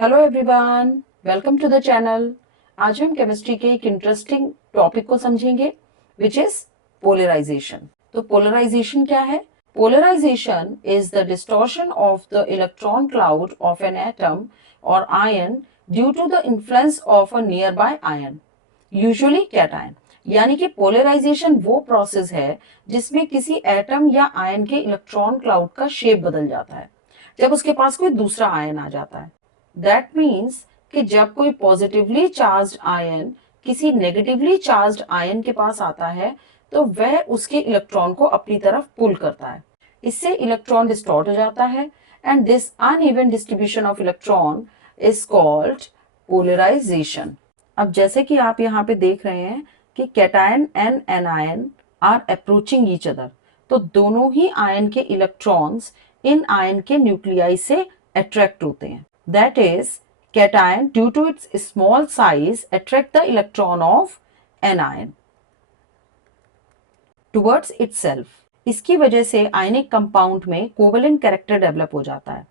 Hello everyone, welcome to the channel. आज हम chemistry के एक इंटरेस्टिंग टॉपिक को समझेंगे विच इज पोलराइजेशन। तो पोलराइजेशन क्या है? Polarization is the distortion of the electron cloud of an atom और ion due to the influence of a nearby ion, usually cation. यानी कि पोलराइजेशन वो प्रोसेस है जिसमें किसी एटम या आयन के इलेक्ट्रॉन क्लाउड का शेप बदल जाता है जब उसके पास कोई दूसरा आयन आ जाता है। दैट मीन्स कि जब कोई पॉजिटिवली चार्ज्ड आयन किसी नेगेटिवली चार्ज्ड आयन के पास आता है तो वह उसके इलेक्ट्रॉन को अपनी तरफ पुल करता है। इससे इलेक्ट्रॉन डिस्टॉर्ट हो जाता है and this uneven distribution of electron is called polarization. अब जैसे कि आप यहाँ पे देख रहे हैं कि cation and anion are approaching each other, तो दोनों ही आयन के इलेक्ट्रॉन्स इन आयन के न्यूक्लियाई से अट्रैक्ट होते हैं। That is, cation due to its small size attract the electron of anion towards itself. इसकी वजह से आयनिक कंपाउंड में कोवेलेंट कैरेक्टर डेवलप हो जाता है।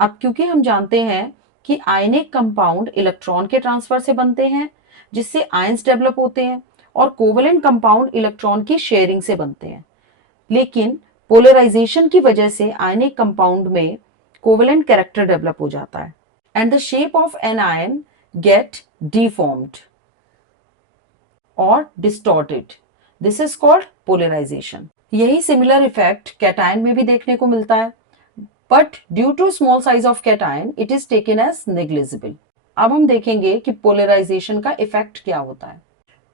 अब क्योंकि हम जानते हैं कि आयनिक कंपाउंड इलेक्ट्रॉन के ट्रांसफर से बनते हैं जिससे आयंस डेवलप होते हैं और कोवेलेंट कंपाउंड इलेक्ट्रॉन की शेयरिंग से बनते हैं, लेकिन पोलराइजेशन की वजह से आयनिक कंपाउंड में कोवेलेंट कैरेक्टर डेवलप हो जाता है and the shape of anion get deformed or distorted. This is called polarization. यही सिमिलर इफेक्ट कैटायन में भी देखने को मिलता है, but due to small size of cation it is taken as negligible. अब हम देखेंगे कि पोलराइजेशन का इफेक्ट क्या होता है।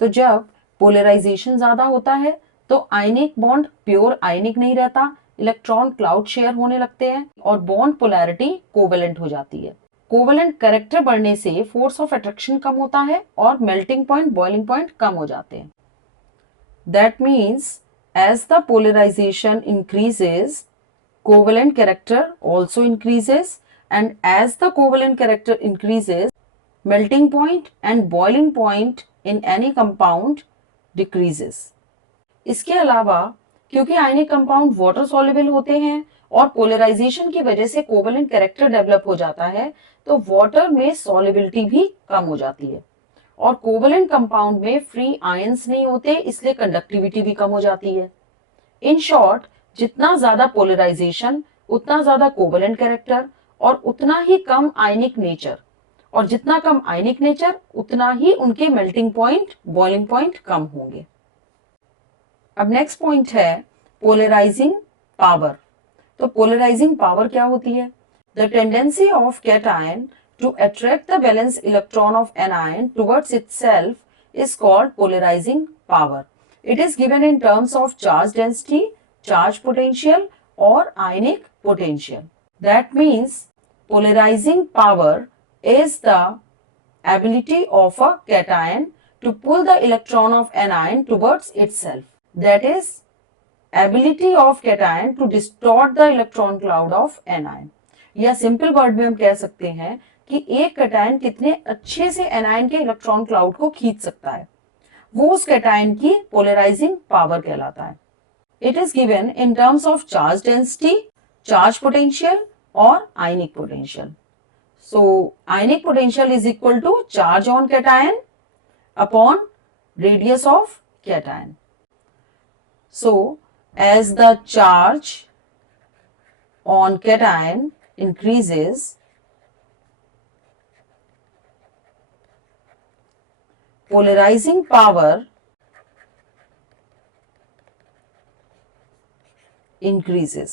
तो जब पोलराइजेशन ज्यादा होता है तो आयनिक बॉन्ड प्योर आयनिक नहीं रहता, इलेक्ट्रॉन क्लाउड शेयर होने लगते हैं और बॉन्ड पोलैरिटी कोवेलेंट हो जाती है। कोवेलेंट कैरेक्टर बढ़ने से फोर्स ऑफ अट्रैक्शन कम होता है और मेल्टिंग पॉइंट बॉइलिंग पॉइंट कम हो जाते हैं। That means as the polarization increases covalent character also increases, and as the covalent character increases melting point and boiling point in any compound decreases. इसके अलावा क्योंकि आयनिक कंपाउंड वाटर सॉल्युबल होते हैं और पोलराइजेशन की वजह से कोवेलेंट कैरेक्टर डेवलप हो जाता है तो वाटर में सॉल्युबिलिटी भी कम हो जाती है और कोवेलेंट कंपाउंड में फ्री आयंस नहीं होते, इसलिए कंडक्टिविटी भी कम हो जाती है। इन शॉर्ट, जितना ज्यादा पोलराइजेशन उतना ज्यादा कोवेलेंट कैरेक्टर और उतना ही कम आयनिक नेचर, और जितना कम आयनिक नेचर उतना ही उनके मेल्टिंग पॉइंट बॉइलिंग पॉइंट कम होंगे। अब नेक्स्ट पॉइंट है पोलराइजिंग पावर। तो पोलराइजिंग पावर क्या होती है? The tendency of cation to attract the valence electron of anion towards itself is called polarizing power. It is given in terms of charge density, charge potential or ionic potential. That means polarizing power is the ability of a cation to pull the electron of anion towards itself. That is ability of cation to distort the electron cloud of anion. या simple word में हम कह सकते हैं कि एक cation कितने अच्छे से एनायन के इलेक्ट्रॉन क्लाउड को खींच सकता है, वो उस कैटायन की पोलराइजिंग पावर कहलाता है। It is given in terms of charge density, charge potential और ionic potential. So ionic potential is equal to charge on cation upon radius of cation. So as the charge on cation increases, polarizing power increases.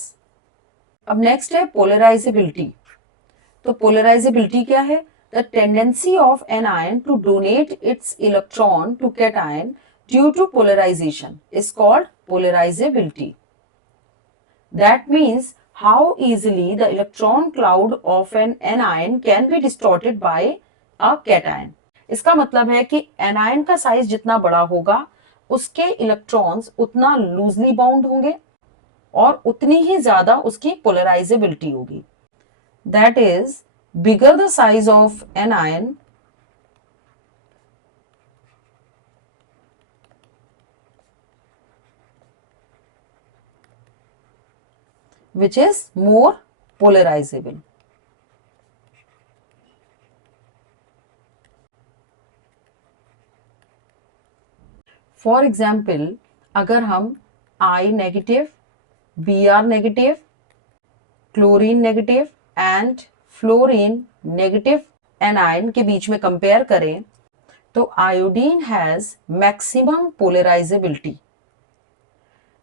अब next है polarizability. तो polarizability क्या है? The tendency of an ion to donate its electron to cation due to polarization is called polarizability. That means how easily the electron cloud of an anion can be distorted by a cation. इसका मतलब है कि anion का size जितना बड़ा होगा उसके electrons उतना लूजली बाउंड होंगे और उतनी ही ज्यादा उसकी पोलराइजेबिलिटी होगी. That is bigger the size of anion which is more polarizable. For example अगर हम I negative, Br negative, chlorine negative and fluorine negative anion के बीच में कंपेयर करें तो iodine has maximum polarisability.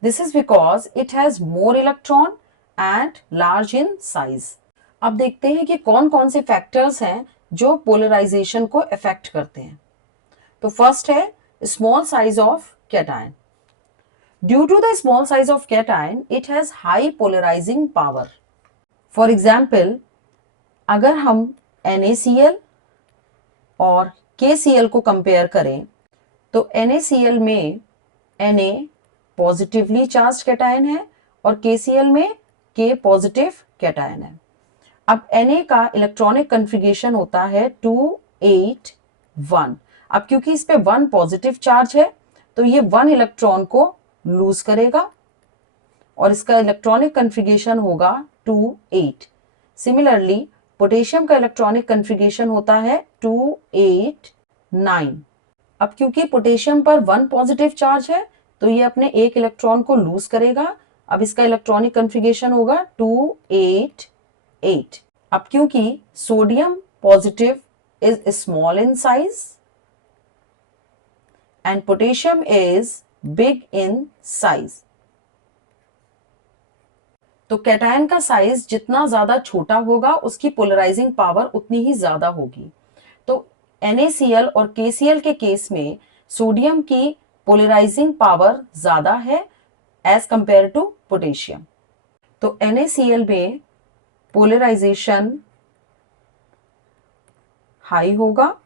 This is because it has more electron and large in size. अब देखते हैं कि कौन कौन से फैक्टर्स हैं जो पोलराइजेशन को इफेक्ट करते हैं. तो फर्स्ट है small size of cation. Due to the small size of cation it has high polarizing power. For example अगर हम NaCl और KCl को कंपेयर करें तो NaCl में Na पॉजिटिवली चार्ज कैटायन है और KCl में K पॉजिटिव कैटायन है. अब Na का इलेक्ट्रॉनिक कन्फिगरेशन होता है 281. अब क्योंकि इस पे 1 पॉजिटिव चार्ज है तो ये 1 इलेक्ट्रॉन को लूज करेगा और इसका इलेक्ट्रॉनिक कन्फिगरेशन होगा 28. सिमिलरली पोटेशियम का इलेक्ट्रॉनिक कन्फिगरेशन होता है 289. अब क्योंकि पोटेशियम पर 1 पॉजिटिव चार्ज है तो ये अपने एक इलेक्ट्रॉन को लूज करेगा. अब इसका इलेक्ट्रॉनिक कन्फिगरेशन होगा 288. अब क्योंकि sodium positive is small in size and potassium is big in size, तो कैटायन का साइज जितना ज्यादा छोटा होगा उसकी पोलराइजिंग पावर उतनी ही ज्यादा होगी. तो NaCl और KCl के केस में सोडियम की पोलराइजिंग पावर ज्यादा है एज कंपेयर टू पोटेशियम. तो NaCl में पोलराइजेशन हाई होगा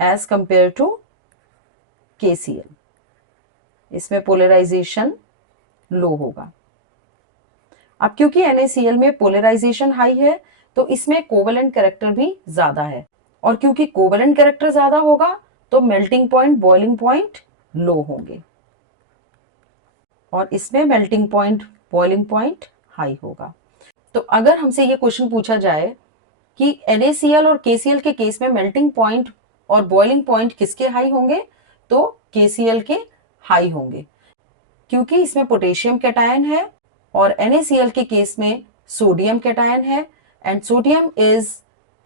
एज कंपेयर टू KCl. इसमें पोलराइजेशन लो होगा. अब क्योंकि NaCl में पोलराइजेशन हाई है तो इसमें कोवेलेंट कैरेक्टर भी ज्यादा है और क्योंकि कोवेलेंट कैरेक्टर ज्यादा होगा तो मेल्टिंग पॉइंट बॉइलिंग पॉइंट लो होंगे और इसमें melting point boiling point high होगा. तो अगर हमसे ये क्वेश्चन पूछा जाए कि NaCl और KCl के केस में मेल्टिंग पॉइंट और बॉइलिंग पॉइंट किसके हाई होंगे तो KCl के हाई होंगे क्योंकि इसमें पोटेशियम कैटायन है और NaCl के केस में सोडियम कैटायन है and sodium is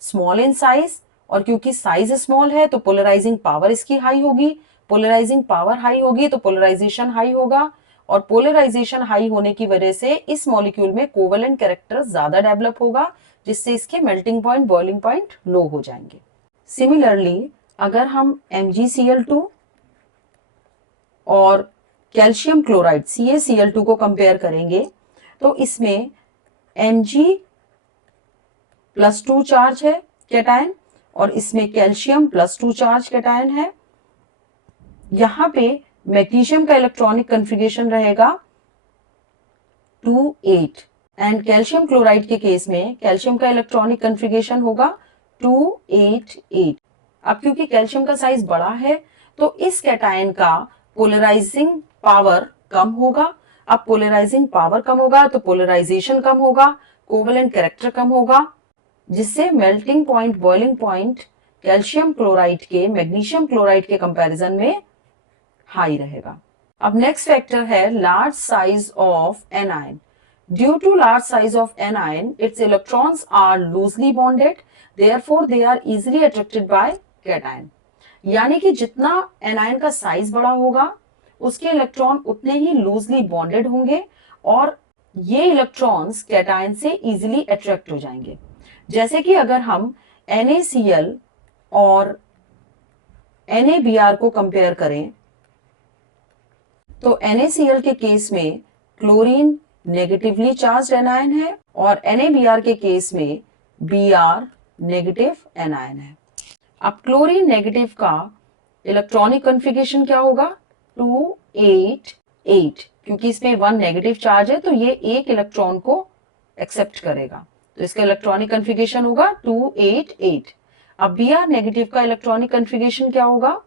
small in size और क्योंकि साइज स्मॉल है तो पोलराइजिंग पावर इसकी हाई होगी. पोलराइजिंग पावर हाई होगी तो पोलराइजेशन हाई होगा और पोलराइजेशन हाई होने की वजह से इस मॉलिक्यूल में कोवेलेंट कैरेक्टर ज्यादा डेवलप होगा जिससे इसके मेल्टिंग पॉइंट बॉइलिंग पॉइंट लो हो जाएंगे. सिमिलरली अगर हम MgCl2 और कैल्शियम क्लोराइड CaCl2 को कंपेयर करेंगे तो इसमें Mg+2 चार्ज है कैटायन और इसमें कैल्शियम +2 चार्ज कैटायन है. यहां पे मैग्नीशियम का इलेक्ट्रॉनिक कन्फिगरेशन रहेगा 28 एंड कैल्शियम क्लोराइड के केस में कैल्शियम का इलेक्ट्रॉनिक कन्फिगरेशन होगा 288. अब क्योंकि कैल्शियम का साइज बड़ा है तो इस कैटायन का पोलराइजिंग पावर कम होगा. अब पोलराइजिंग पावर कम होगा तो पोलराइजेशन कम होगा, कोवेलेंट कैरेक्टर कम होगा जिससे melting point boiling point calcium chloride के मैग्नीशियम क्लोराइड के कंपैरिजन में हाई रहेगा. अब नेक्स्ट फैक्टर है large size of anion. Due to large size of anion its electrons are loosely bonded therefore they are easily attracted by cation. यानी कि जितना anion का साइज बड़ा होगा उसके इलेक्ट्रॉन उतने ही लूजली बॉन्डेड होंगे और ये इलेक्ट्रॉन्स कैटायन से इजीली अट्रैक्ट हो जाएंगे. जैसे कि अगर हम NaCl और NaBr को कंपेयर करें तो NaCl के केस में क्लोरीन नेगेटिवली चार्ज एनायन है और NaBr के केस में Br नेगेटिव एनायन है. अब क्लोरीन नेगेटिव का इलेक्ट्रॉनिक कन्फिगरेशन क्या होगा 288 क्योंकि इसमें 1 नेगेटिव चार्ज है तो ये एक इलेक्ट्रॉन को एक्सेप्ट करेगा तो इसका इलेक्ट्रॉनिक कन्फिगरेशन होगा 288. अब Br नेगेटिव का इलेक्ट्रॉनिक कन्फिगरेशन क्या होगा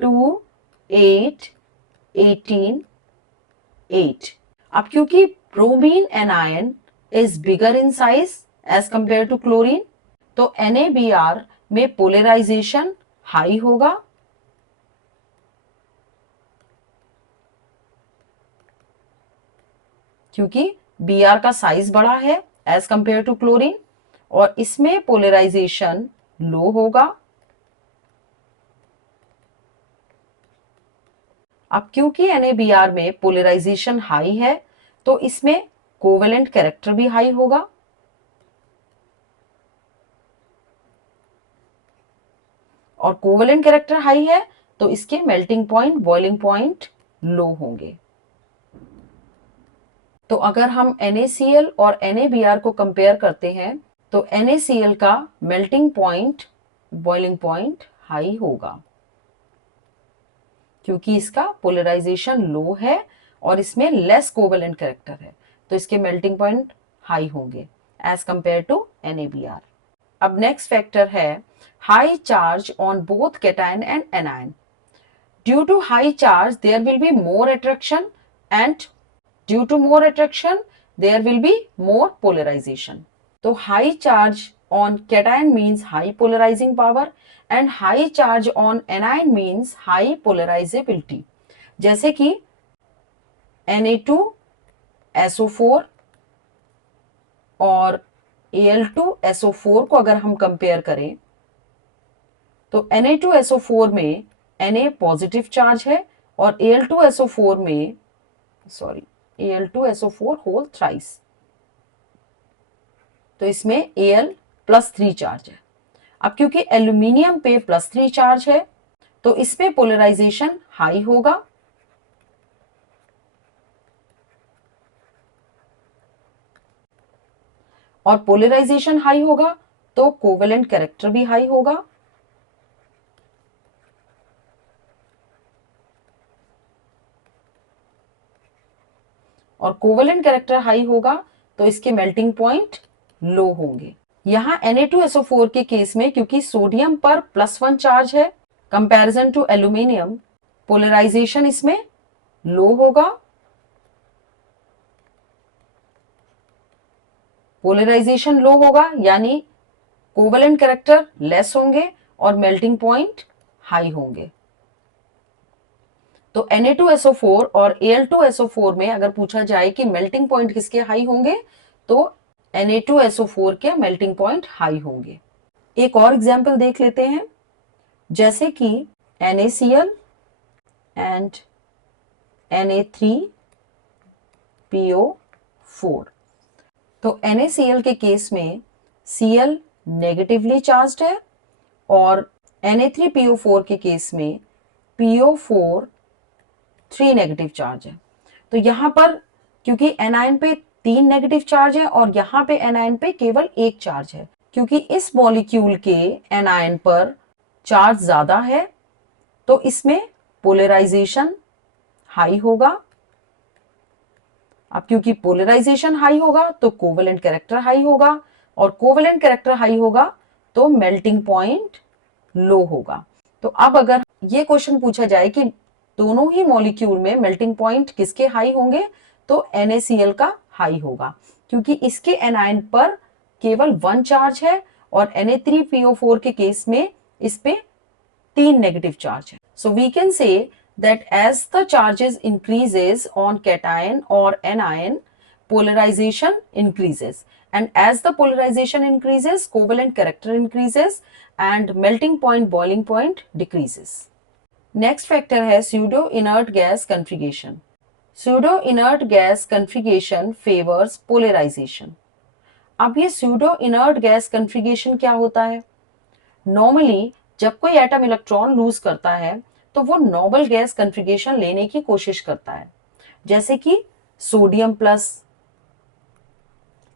28188. अब क्योंकि bromine anion is bigger in size as compare to chlorine तो NaBr में पोलराइजेशन हाई होगा क्योंकि Br का साइज बड़ा है एज कंपेयर टू क्लोरीन और इसमें पोलराइजेशन लो होगा। अब क्योंकि NaBr में पोलराइजेशन हाई है तो इसमें कोवेलेंट कैरेक्टर भी हाई होगा। और कोवेलेंट कैरेक्टर हाई है तो इसके मेल्टिंग पॉइंट, बॉइलिंग पॉइंट लो होंगे। तो अगर हम NaCl और NaBr को कंपेयर करते हैं तो NaCl का melting point, boiling point high होगा क्योंकि इसका पोलराइजेशन लो है और इसमें लेस कोवेलेंट कैरेक्टर है तो इसके मेल्टिंग पॉइंट हाई होंगे एज कंपेयर टू NaBr। अब नेक्स्ट फैक्टर है high charge on both cation and anion. Due to high charge there will be more attraction and due to more attraction there will be more polarization. तो high charge on cation means high polarizing power and high charge on anion means high polarizability। जैसे कि Na2SO4 और Al2SO4 को अगर हम compare करें तो Na2SO4 में Na पॉजिटिव चार्ज है और Al2SO4 में Al2SO4 होल थ्राइस, तो इसमें Al+3 चार्ज है। अब क्योंकि एल्यूमिनियम पे +3 चार्ज है तो इसमें पोलराइजेशन हाई होगा और पोलराइजेशन हाई होगा तो कोवेलेंट कैरेक्टर भी हाई होगा। और कोवेलेंट कैरेक्टर हाई होगा तो इसके मेल्टिंग पॉइंट लो होंगे। यहां Na2SO4 के केस में क्योंकि सोडियम पर +1 चार्ज है कंपैरिजन टू एल्यूमिनियम, पोलराइजेशन इसमें लो होगा। पोलराइजेशन लो होगा यानी कोवेलेंट कैरेक्टर लेस होंगे और मेल्टिंग पॉइंट हाई होंगे। तो Na2SO4 और Al2SO4 में अगर पूछा जाए कि मेल्टिंग पॉइंट किसके हाई होंगे तो Na2SO4 के मेल्टिंग पॉइंट हाई होंगे। एक और एग्जांपल देख लेते हैं, जैसे कि NaCl एंड Na3PO4। तो NaCl के केस में Cl नेगेटिवली चार्ज्ड है और Na3PO4 के केस में PO4 3 नेगेटिव चार्ज है। तो यहां पर क्योंकि एनायन पे 3 नेगेटिव चार्ज है और यहां पे एनायन पे केवल 1 चार्ज है, क्योंकि इस मॉलिक्यूल के एनायन पर चार्ज ज्यादा है तो इसमें पोलराइजेशन हाई होगा। अब क्योंकि पोलराइजेशन हाई होगा तो कोवेलेंट कैरेक्टर हाई होगा और कोवेलेंट कैरेक्टर हाई होगा तो मेल्टिंग पॉइंट लो होगा। तो अब अगर ये क्वेश्चन पूछा जाए कि दोनों ही मॉलिक्यूल में मेल्टिंग पॉइंट किसके हाई होंगे तो NaCl का हाई होगा क्योंकि इसके एनायन पर केवल 1 चार्ज है और Na3PO4 के केस में इस पे 3 नेगेटिव चार्ज है। So we can say that as the charges increases on cation or anion, polarization increases, and as the polarization increases, covalent character increases and melting point, boiling point decreases। Next factor है pseudo inert gas configuration। pseudo inert gas configuration favors polarization। अब ये pseudo inert gas configuration क्या होता है? Normally जब कोई atom electron lose करता है तो वो नोबल गैस कन्फिगरेशन लेने की कोशिश करता है, जैसे कि सोडियम प्लस,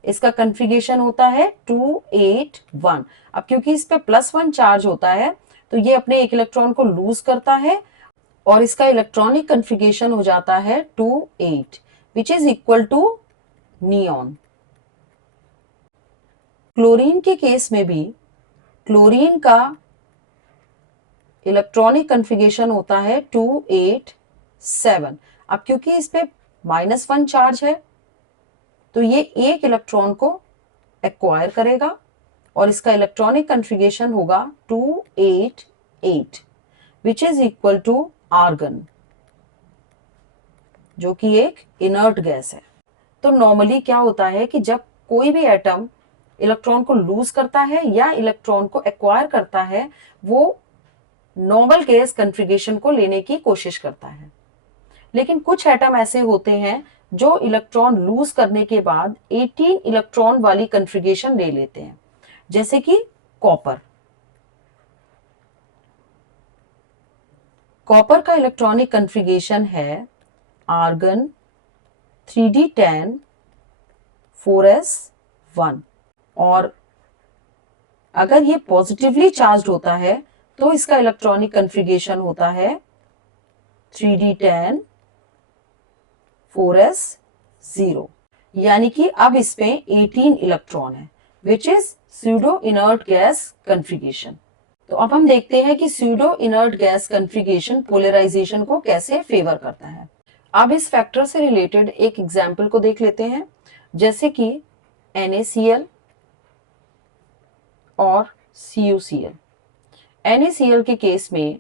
इसका कन्फिगरेशन होता है 281। अब क्योंकि इस पे +1 चार्ज होता है तो ये अपने एक इलेक्ट्रॉन को लूज करता है और इसका इलेक्ट्रॉनिक कन्फिगरेशन हो जाता है 28 which is equal to neon. Chlorine के केस में भी क्लोरीन का इलेक्ट्रॉनिक कन्फिगरेशन होता है 287। अब क्योंकि इस पे -1 चार्ज है तो ये एक इलेक्ट्रॉन को एक्वायर करेगा और इसका इलेक्ट्रॉनिक कन्फिगरेशन होगा 288 which is equal to argon, जो कि एक इनर्ट गैस है। तो नॉर्मली क्या होता है कि जब कोई भी एटम इलेक्ट्रॉन को लूज करता है या इलेक्ट्रॉन को एक्वायर करता है, वो नॉर्मल गैस कन्फिगरेशन को लेने की कोशिश करता है। लेकिन कुछ एटम ऐसे होते हैं जो इलेक्ट्रॉन लूज करने के बाद 18 इलेक्ट्रॉन वाली कन्फिगरेशन ले लेते हैं, जैसे कि कॉपर। कॉपर का इलेक्ट्रॉनिक कन्फिगरेशन है आर्गन 3d10 4s1, और अगर ये पॉजिटिवली चार्ज होता है तो इसका इलेक्ट्रॉनिक कन्फिगरेशन होता है 3d10 4s0, यानी कि अब इसमें 18 इलेक्ट्रॉन है, which is pseudo inert gas configuration. तो अब हम देखते हैं कि pseudo inert gas configuration polarization को कैसे फेवर करता है। अब इस फैक्टर से रिलेटेड एक एग्जाम्पल को देख लेते हैं, जैसे कि NaCl और CuCl। NaCl के केस में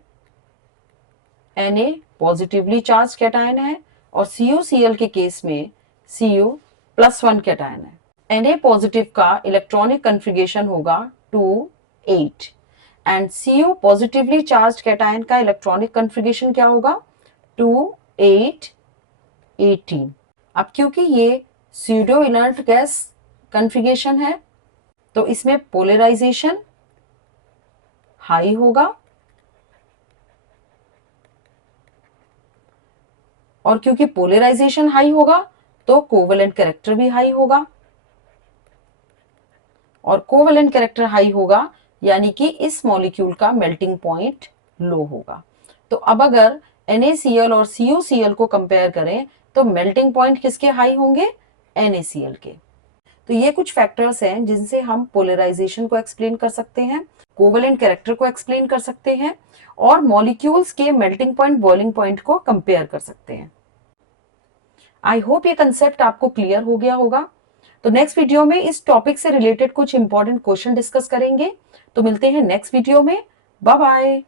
Na पॉजिटिवली चार्ज कैटायन है और CuCl के केस में Cu+1 कैटायन है। Na पॉजिटिव का इलेक्ट्रॉनिक कन्फिगरेशन होगा 2-8 and Cu positively charge cation का इलेक्ट्रॉनिक कन्फिगरेशन क्या होगा 2-8-18। अब क्योंकि ये स्यूडो इनर्ट गैस कन्फिगरेशन है तो इसमें पोलराइजेशन हाई होगा, और क्योंकि पोलराइजेशन हाई होगा तो कोवेलेंट कैरेक्टर भी हाई होगा, और कोवेलेंट कैरेक्टर हाई होगा यानी कि इस मॉलिक्यूल का मेल्टिंग पॉइंट लो होगा। तो अब अगर NaCl और CuCl को कंपेयर करें तो मेल्टिंग पॉइंट किसके हाई होंगे, NaCl के। तो ये कुछ फैक्टर्स हैं जिनसे हम पोलराइजेशन को एक्सप्लेन कर सकते हैं, कोवेलेंट कैरेक्टर को एक्सप्लेन कर सकते हैं, और मॉलिक्यूल्स के मेल्टिंग पॉइंट बॉइलिंग पॉइंट को कंपेयर कर सकते हैं। आई होप ये कंसेप्ट आपको क्लियर हो गया होगा। तो नेक्स्ट वीडियो में इस टॉपिक से रिलेटेड कुछ इंपॉर्टेंट क्वेश्चन डिस्कस करेंगे। तो मिलते हैं नेक्स्ट वीडियो में। Bye bye.